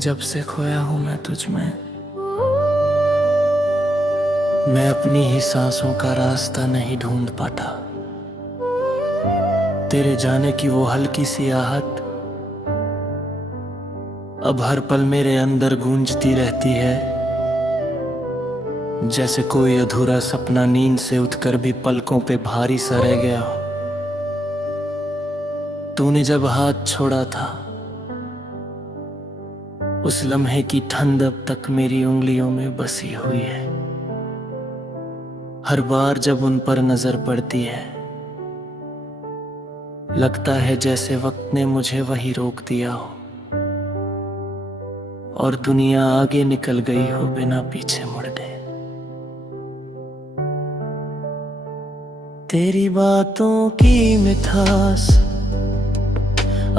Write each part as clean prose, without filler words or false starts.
जब से खोया हूं मैं तुझ में, मैं अपनी ही सांसों का रास्ता नहीं ढूंढ पाता। तेरे जाने की वो हल्की सी आहट अब हर पल मेरे अंदर गूंजती रहती है, जैसे कोई अधूरा सपना नींद से उठकर भी पलकों पे भारी सा रह गया हो। तूने जब हाथ छोड़ा था, उस लम्हे की ठंड अब तक मेरी उंगलियों में बसी हुई है। हर बार जब उन पर नजर पड़ती है, लगता है जैसे वक्त ने मुझे वही रोक दिया हो और दुनिया आगे निकल गई हो बिना पीछे मुड़े। तेरी बातों की मिठास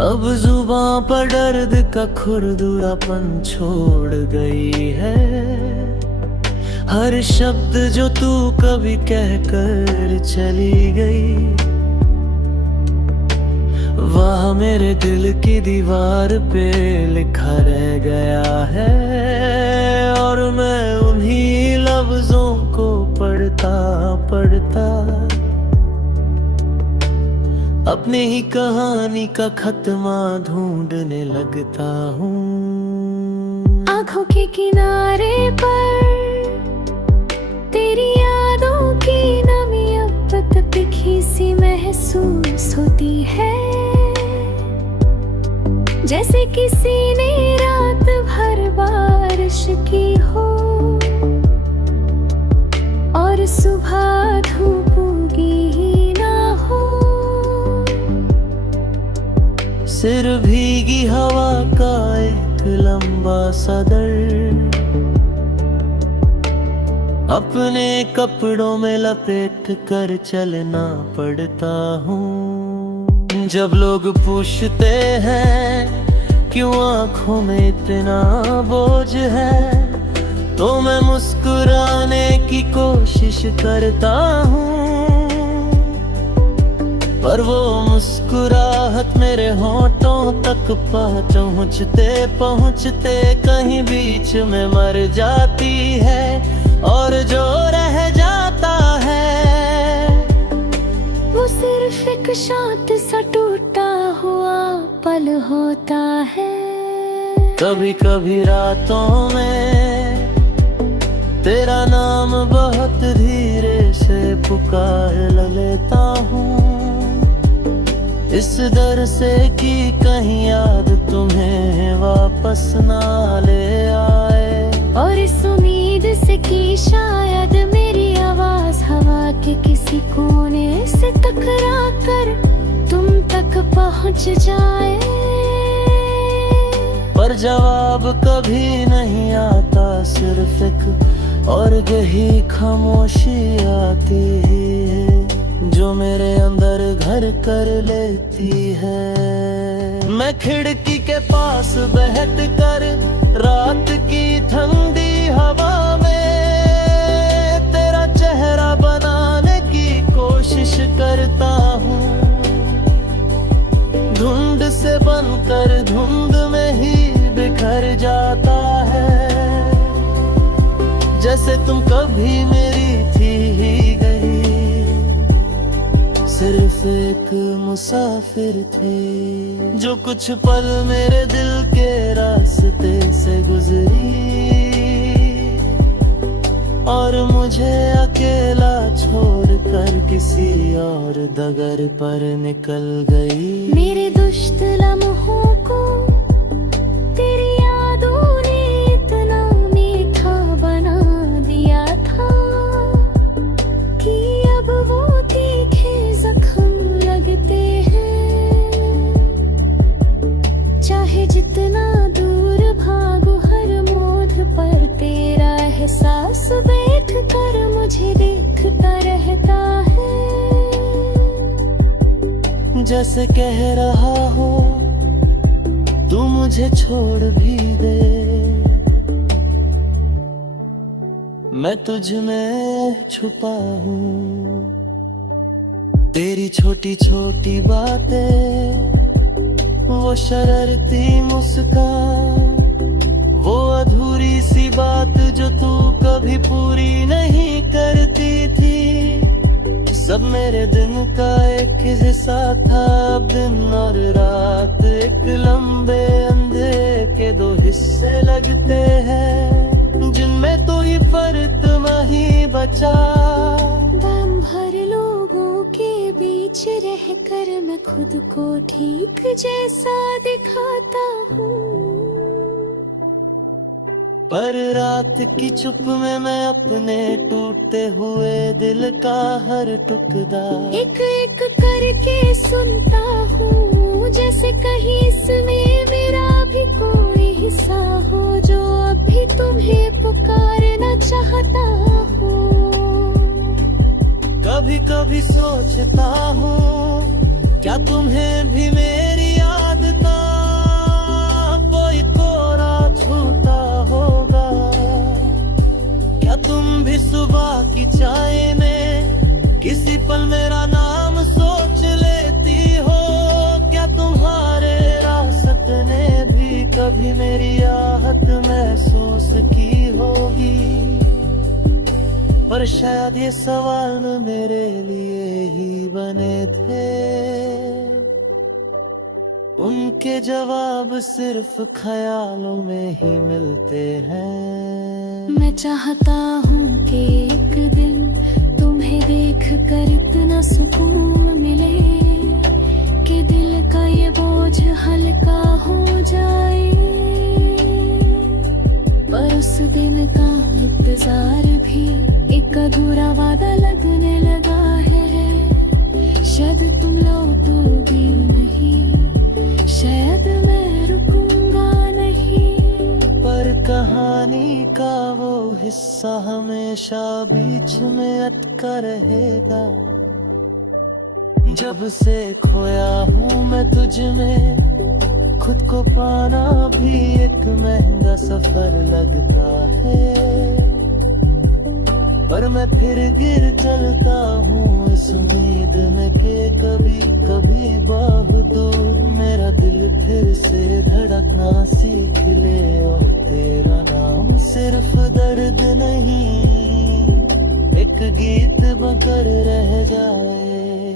अब जुबां पर दर्द का खुरदुरापन छोड़ गई है। हर शब्द जो तू कभी कहकर चली गई, वह मेरे दिल की दीवार पे लिखा रह गया है। और मैं उन्हीं लफ्जों को पढ़ता पढ़ता अपनी ही कहानी का खत्मा ढूंढने लगता हूँ। आंखों के किनारे पर तेरी यादों की नमी अब तीखी सी महसूस होती है, जैसे किसी ने रात भर बारिश की हो और सुबह धूप उगी ही ना हो। सिर भीगी हवा का एक लंबा सा दर्द अपने कपड़ों में लपेट कर चलना पड़ता हूँ। जब लोग पूछते हैं क्यों आंखों में इतना बोझ है, तो मैं मुस्कुराने की कोशिश करता हूँ, पर वो मुस्कुराहट मेरे होठों तक पहुँचते पहुँचते कहीं बीच में मर जाती है। और जो रह जाता है वो सिर्फ एक शांत सा टूटा हुआ पल होता है। कभी कभी रातों में तेरा नाम बहुत धीरे से पुकार लेता हूँ, इस डर से कि कहीं याद तुम्हें वापस ना ले आए। और इस उम्मीद से कि शायद मेरी आवाज हवा के किसी कोने से टकरा कर तुम तक पहुंच जाए। पर जवाब कभी नहीं आता, सिर्फ एक और गहरी खामोशी आती है जो मेरे अंदर घर कर लेती है। मैं खिड़की के पास बैठ कर रात की ठंडी हवा में तेरा चेहरा बनाने की कोशिश करता हूँ। धुंध से बनकर धुंध में ही बिखर जाता है, जैसे तुम कभी मेरी थी ही गई, सिर्फ एक मुसाफिर थे जो कुछ पल मेरे दिल के रास्ते से गुजरी और मुझे अकेला छोड़कर किसी और दगर पर निकल गई। मेरे दुष्ट लम्हों को तेरी यादों ने इतना मीठा बना दिया था कि अब वो तीखे जख्म लगते हैं। चाहे जितना दूर भागो हर मोड़ पर तेरा एहसास बैठ कर मुझे देखता रहता है, जैसे कह रहा हो तू मुझे छोड़ भी दे, मैं तुझ में छुपा हूँ। तेरी छोटी छोटी बातें, वो शरारती मुस्कान वो अधूरी सी बात जो तू कभी पूरी नहीं करती थी। सब मेरे दिन का एक हिस्सा था, अब दिन और रात एक लंबे अंधेरे के दो हिस्से लगते हैं, जिनमें तू ही फर्क ही बचा। दम भर लोगों के बीच रहकर मैं खुद को ठीक जैसा दिखाता हूँ, पर रात की चुप में मैं अपने टूटते हुए दिल का हर टुकड़ा एक एक करके सुनता हूँ, जैसे कहीं इसमें मेरा भी कोई हिस्सा हो, जो अभी तुम्हें पुकारना चाहता हूँ। कभी कभी सोचता हूँ, क्या तुम्हें भी मेरी आदत कोई कोरा छूता होगा? क्या तुम भी सुबह की चाय में किसी पल मेरा नाम सोच लेती हो? क्या तुम्हारे रास्ते ने भी कभी मेरी आहट महसूस की होगी? पर शायद ये सवाल मेरे लिए ही बने थे, उनके जवाब सिर्फ ख्यालों में ही मिलते हैं। मैं चाहता हूँ कि एक दिन तुम्हें देख कर इतना सुकून मिले कि दिल का ये बोझ हल्का हो जाए, पर उस दिन का इंतजार भी एक अधूरा वादा लगने लगा है। शायद तुम लौटोगी नहीं, शायद मैं रुकूंगा नहीं, पर कहानी का वो हिस्सा हमेशा बीच में अटका रहेगा। जब से खोया हूँ मैं तुझ में, खुद को पाना भी एक महंगा सफर लगता है, पर मैं फिर गिर चलता हूँ इस उम्मीद में कि कभी कभी बहादुर मेरा दिल फिर से धड़कना सीख ले, और तेरा नाम सिर्फ दर्द नहीं एक गीत बनकर रह जाए।